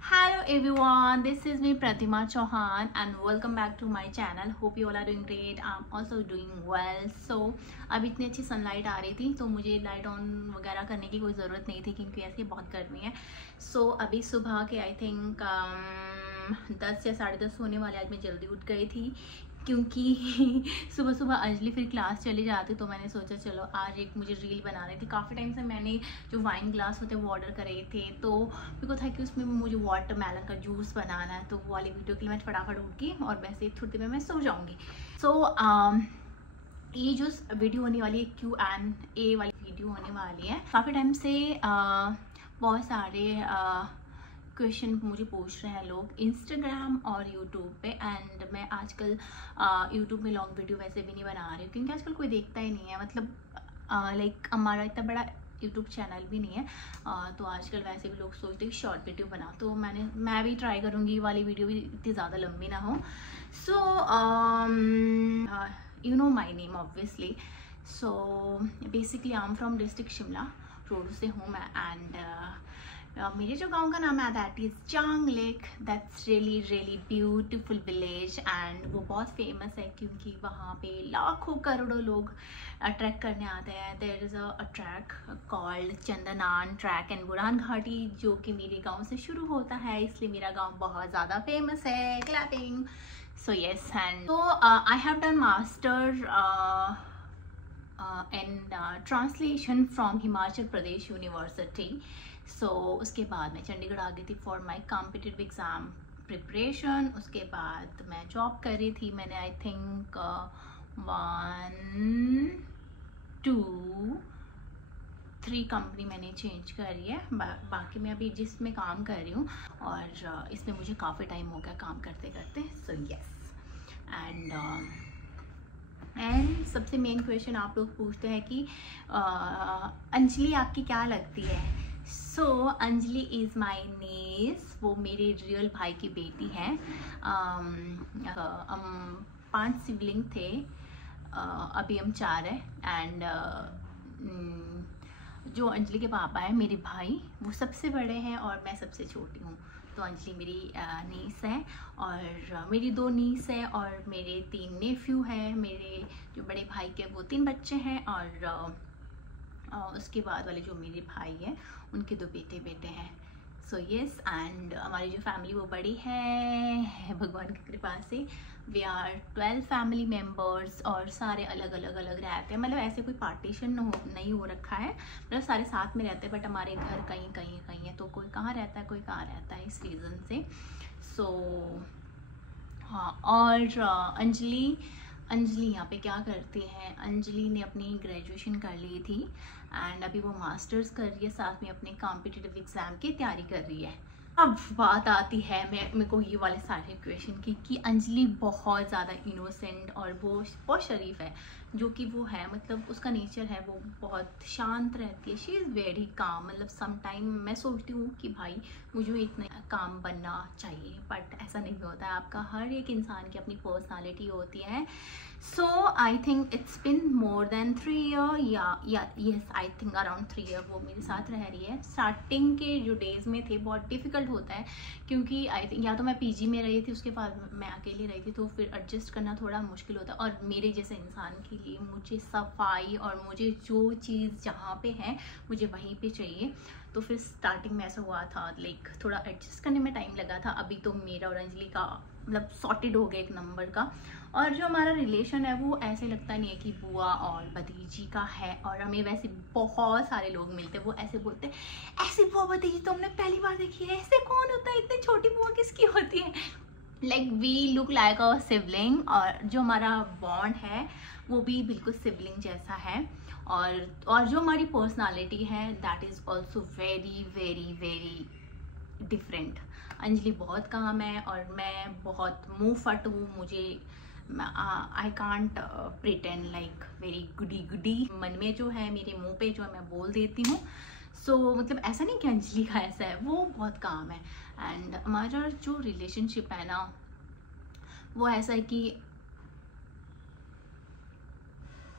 Hello everyone, this is me Pratima Chauhan and welcome back to my channel. Hope you all are doing great. I'm also doing well. So अब इतनी अच्छी sunlight आ रही थी तो मुझे light on वगैरह करने की कोई ज़रूरत नहीं थी क्योंकि ऐसे बहुत गर्मी है. सो अभी सुबह के आई थिंक 10 या 10:30 होने वाले. आज मैं जल्दी उठ गई थी क्योंकि सुबह सुबह अंजलि फिर क्लास चली जाती तो मैंने सोचा चलो आज एक मुझे रील बनानी थी. काफ़ी टाइम से मैंने जो वाइन ग्लास होते हैं वो ऑर्डर करे थे तो मेरे को था कि उसमें मुझे वाटरमेलन का जूस बनाना है तो वो वाली वीडियो के लिए मैं फटाफट उठ गई और वैसे थोड़ी देर में मैं सो जाऊँगी. सो ये जो वीडियो होने वाली है Q&A वाली वीडियो होने वाली है. काफ़ी टाइम से बहुत सारे क्वेश्चन मुझे पूछ रहे हैं लोग इंस्टाग्राम और यूट्यूब पे. एंड मैं आजकल यूट्यूब में लॉन्ग वीडियो वैसे भी नहीं बना रही हूँ क्योंकि आजकल कोई देखता ही नहीं है. मतलब लाइक हमारा इतना बड़ा यूट्यूब चैनल भी नहीं है तो आजकल वैसे भी लोग सोचते हैं कि शॉर्ट वीडियो बना. तो मैं भी ट्राई करूँगी ये वाली वीडियो भी इतनी ज़्यादा लंबी ना हो. So you know my name obviously. So basically I am from district Shimla. Road से हूँ मैं. एंड मेरे जो गांव का नाम है that is Chang lake. That's really beautiful village and वो बहुत फेमस है क्योंकि वहाँ पे लाखों करोड़ों लोग ट्रैक करने आते हैं. There is a track called Chandanan track and Burhan Ghati जो कि मेरे गांव से शुरू होता है, इसलिए मेरा गांव बहुत ज़्यादा फेमस है. Clapping. So yes. And so I have done master in translation from Himachal Pradesh University. So उसके बाद मैं चंडीगढ़ आ गई थी for my competitive exam preparation. उसके बाद मैं जॉब कर रही थी. मैंने आई थिंक 1 2 3 कंपनी मैंने चेंज करी है. बाकी मैं अभी जिसमें काम कर रही हूँ और इसमें मुझे काफ़ी टाइम हो गया काम करते करते. So yes. एंड सबसे मेन क्वेश्चन आप लोग पूछते हैं कि अंजलि आपकी क्या लगती है. सो अंजलि इज़ माई नीस. वो मेरे रियल भाई की बेटी है. 5 सिबलिंग थे. अभी हम 4 हैं. एंड जो अंजलि के पापा है मेरे भाई वो सबसे बड़े हैं और मैं सबसे छोटी हूँ. तो अंजलि मेरी नीस है और मेरी 2 नीस है और मेरे 3 नेफ्यू हैं. मेरे जो बड़े भाई के वो 3 बच्चे हैं और उसके बाद वाले जो मेरे भाई हैं उनके 2 बेटे हैं. So yes. एंड हमारी जो फैमिली वो बड़ी है भगवान की कृपा से. वी आर 12 फैमिली मेम्बर्स और सारे अलग अलग रहते हैं. मतलब ऐसे कोई पार्टीशन नहीं हो रखा है. मतलब सारे साथ में रहते हैं बट हमारे घर कहीं है तो कोई कहाँ रहता है कोई कहाँ रहता है इस रीज़न से. सो हाँ. और अंजलि यहाँ पे क्या करती है. अंजलि ने अपनी ग्रेजुएशन कर ली थी एंड अभी वो मास्टर्स कर रही है. साथ में अपने कॉम्पिटिटिव एग्ज़ाम की तैयारी कर रही है. अब बात आती है मेरे को ये वाले सारे क्वेश्चन की कि अंजलि बहुत ज़्यादा इनोसेंट और वो बहुत शरीफ है जो कि वो है. मतलब उसका नेचर है वो बहुत शांत रहती है. She is very calm. मतलब सम टाइम मैं सोचती हूँ कि भाई मुझे इतना काम बनना चाहिए बट ऐसा नहीं होता है. आपका हर एक इंसान की अपनी पर्सनालिटी होती है. So I think it's been more than 3 year या yes I think around 3 year वो मेरे साथ रह रही है. स्टार्टिंग के जो डेज़ में थे बहुत डिफ़िकल्ट होता है क्योंकि आई थिंक या तो मैं पीजी में रही थी उसके बाद मैं अकेली रही थी तो फिर एडजस्ट करना थोड़ा मुश्किल होता है. और मेरे जैसे इंसान के लिए मुझे सफाई और मुझे जो चीज़ जहाँ पे है मुझे वहीं पे चाहिए. तो फिर स्टार्टिंग में ऐसा हुआ था लाइक थोड़ा एडजस्ट करने में टाइम लगा था. अभी तो मेरा और अंजलि का मतलब सॉर्टेड हो गया एक नंबर का. और जो हमारा रिलेशन है वो ऐसे लगता नहीं है कि बुआ और भतीजी का है. और हमें वैसे बहुत सारे लोग मिलते हैं वो ऐसे बोलते हैं ऐसी बुआ भतीजी तो हमने पहली बार देखी है. ऐसे कौन होता है. इतनी छोटी बुआ किसकी होती है. Like we look like a sibling. और जो हमारा बॉन्ड है वो भी बिल्कुल सिबलिंग जैसा है. और जो हमारी पर्सनालिटी है that is also very different. Anjali बहुत काम है और मैं बहुत मुँह फट हूँ. मुझे I can't pretend like very goody. मन में जो है मेरे मुंह पे जो है मैं बोल देती हूँ. सो मतलब ऐसा नहीं कि अंजलि का ऐसा है. वो बहुत काम है. एंड हमारा जो रिलेशनशिप है ना वो ऐसा है कि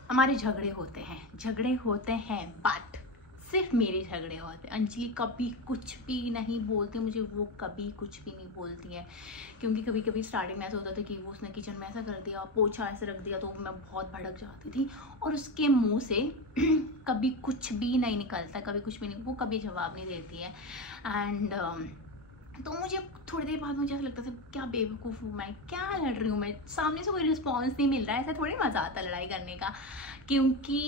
हमारे झगड़े होते हैं बट सिर्फ मेरे झगड़े होते हैं। अंजलि कभी कुछ भी नहीं बोलती मुझे, वो कभी कुछ भी नहीं बोलती है, क्योंकि कभी कभी स्टार्टिंग में ऐसा होता था कि वो उसने किचन में ऐसा कर दिया, पोछा ऐसे रख दिया, तो मैं बहुत भड़क जाती थी और उसके मुंह से कभी कुछ भी नहीं निकलता, कभी कुछ भी नहीं, वो कभी जवाब नहीं देती है। एंड तो मुझे थोड़ी देर बाद मुझे ऐसा लगता था क्या बेवकूफ़ हूँ मैं, क्या लड़ रही हूँ मैं, सामने से कोई रिस्पॉन्स नहीं मिल रहा है, ऐसा थोड़ी मज़ा आता लड़ाई करने का। क्योंकि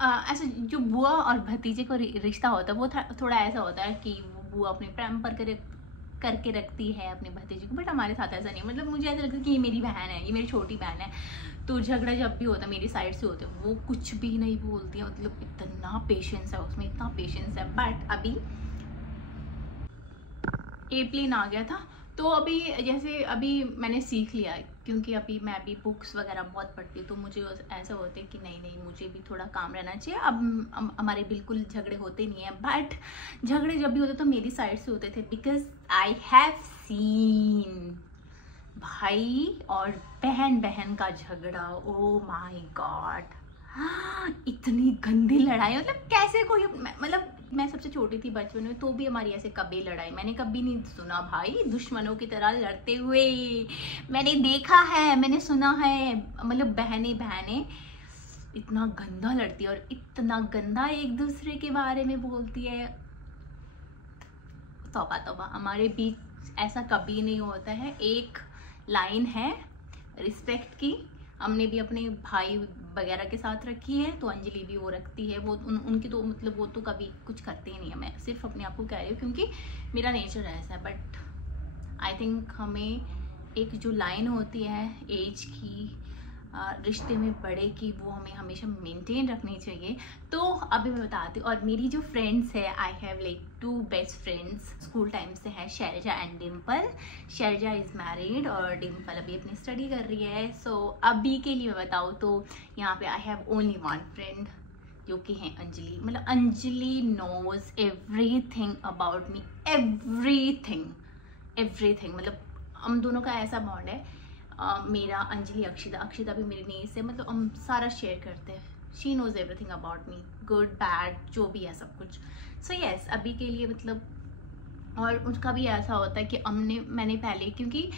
ऐसा जो बुआ और भतीजे को रिश्ता होता है वो थोड़ा ऐसा होता है कि वो बुआ अपने प्रेम पर करके रखती है अपने भतीजे को, बट हमारे साथ ऐसा नहीं। मतलब मुझे ऐसा लगता है कि ये मेरी बहन है, ये मेरी छोटी बहन है, तो झगड़ा जब भी होता है मेरी साइड से होते हैं, वो कुछ भी नहीं बोलती है। मतलब इतना पेशेंस है उसमें, इतना पेशेंस है। बट अभी एयरप्लेन आ गया था, तो अभी जैसे अभी मैंने सीख लिया है, क्योंकि अभी मैं भी बुक्स वगैरह बहुत पढ़ती हूँ, तो मुझे ऐसा होता है कि नहीं मुझे भी थोड़ा काम रहना चाहिए। अब हमारे बिल्कुल झगड़े होते नहीं हैं, बट झगड़े जब भी होते तो मेरी साइड से होते थे, बिकॉज आई हैव सीन भाई और बहन का झगड़ा। ओ माय गॉड, इतनी गंदी लड़ाई, मतलब कैसे कोई, मतलब मैं सबसे छोटी थी बचपन में, तो भी हमारी ऐसे कभी लड़ाई मैंने कभी नहीं सुना भाई, दुश्मनों की तरह लड़ते हुए मैंने देखा है, मैंने सुना है। मतलब बहनें इतना गंदा लड़ती है और इतना गंदा एक दूसरे के बारे में बोलती है। तौबा हमारे बीच ऐसा कभी नहीं होता है। एक लाइन है रिस्पेक्ट की, हमने भी अपने भाई वगैरह के साथ रखी है, तो अंजलि भी वो रखती है। वो उनकी तो मतलब वो तो कभी कुछ करते ही नहीं है। मैं सिर्फ अपने आप को कह रही हूँ क्योंकि मेरा नेचर ऐसा है। बट आई थिंक हमें एक जो लाइन होती है एज की, रिश्ते में बड़े की, वो हमें हमेशा मेंटेन रखनी चाहिए। तो अभी मैं बताती हूँ। और मेरी जो फ्रेंड्स है, I have like 2 best friends school time से है, Shailja and Dimple. Shailja is married और डिम्पल अभी अपनी स्टडी कर रही है। सो अभी के लिए मैं बताऊँ तो यहाँ पे आई हैव ओनली 1 फ्रेंड, जो कि है अंजलि। मतलब Anjali knows everything about me, everything. मतलब हम दोनों का ऐसा बॉन्ड है, मेरा अंजलि अक्षिता भी मेरी नीस है। मतलब हम सारा शेयर करते हैं। She knows everything about me, good bad जो भी है सब कुछ। सो यस, अभी के लिए मतलब। और उसका भी ऐसा होता है कि मैंने पहले, क्योंकि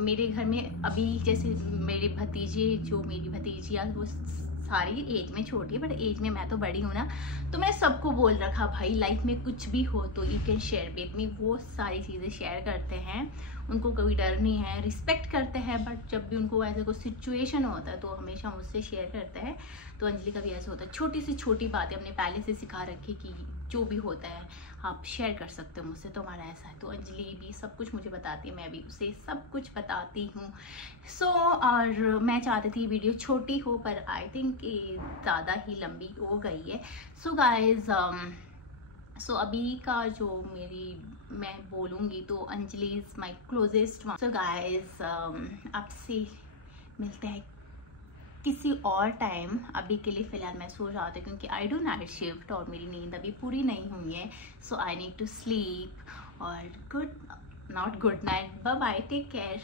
मेरे घर में अभी जैसे मेरी भतीजियाँ वो सारी एज में छोटी है, बट एज में मैं तो बड़ी हूँ ना, तो मैं सबको बोल रखा भाई लाइफ में कुछ भी हो तो you can share with me. वो सारी चीज़ें शेयर करते हैं, उनको कोई डर नहीं है, रिस्पेक्ट करते हैं। बट जब भी उनको ऐसे कोई सिचुएशन होता है तो हमेशा मुझसे शेयर करते हैं। तो अंजलि का भी ऐसा होता है, छोटी से छोटी बातें हमने पहले से सिखा रखी कि जो भी होता है आप शेयर कर सकते हो मुझसे, तो हमारा ऐसा है। तो अंजलि भी सब कुछ मुझे बताती है, मैं भी उसे सब कुछ बताती हूँ। सो और मैं चाहती थी वीडियो छोटी हो, पर आई थिंक ये ज़्यादा ही लंबी हो गई है। सो गाइज, सो अभी का जो मैं बोलूँगी तो Anjali is my closest one. So guys, आपसे मिलते हैं किसी और टाइम। अभी के लिए फ़िलहाल मैं सो जाती हूँ क्योंकि आई डू नाइट शिफ्ट और मेरी नींद अभी पूरी नहीं हुई है। So I need to sleep. और not good night, bye bye, take care.